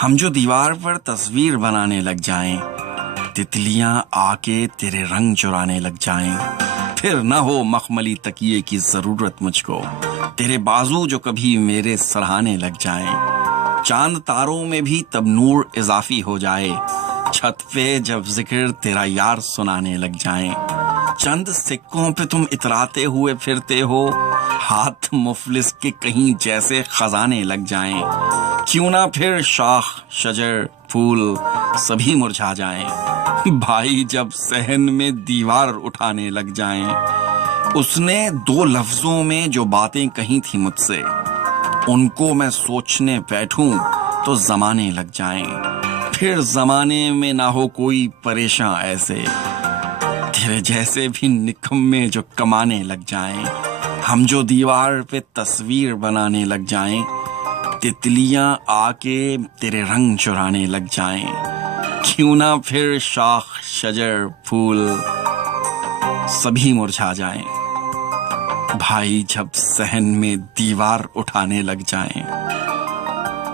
हम जो दीवार पर तस्वीर बनाने लग जाएं, तितलियां आके तेरे रंग चुराने लग जाएं, फिर ना हो मखमली तकिए की जरूरत मुझको, तेरे बाजू जो कभी मेरे सराहने लग जाएं। चांद तारों में भी तब नूर इजाफी हो जाए, छत पे जब जिक्र तेरा यार सुनाने लग जाएं। चंद सिक्कों पे तुम इतराते हुए फिरते हो, हाथ मुफलिस के कहीं जैसे खजाने लग जाएं। क्यों ना फिर शाख शजर फूल सभी मुरझा जाएं, भाई जब सहन में दीवार उठाने लग जाएं। उसने दो लफ्जों में जो बातें कही थी मुझसे, उनको मैं सोचने बैठूं तो जमाने लग जाएं। फिर जमाने में ना हो कोई परेशान ऐसे, तेरे जैसे भी निकम्मे जो कमाने लग जाएं। हम जो दीवार पे तस्वीर बनाने लग जाएं, तितलियां आके तेरे रंग चुराने लग जाएं। क्यों ना फिर शाख शजर फूल सभी मुरझा जाएं, भाई जब सहन में दीवार उठाने लग जाएं।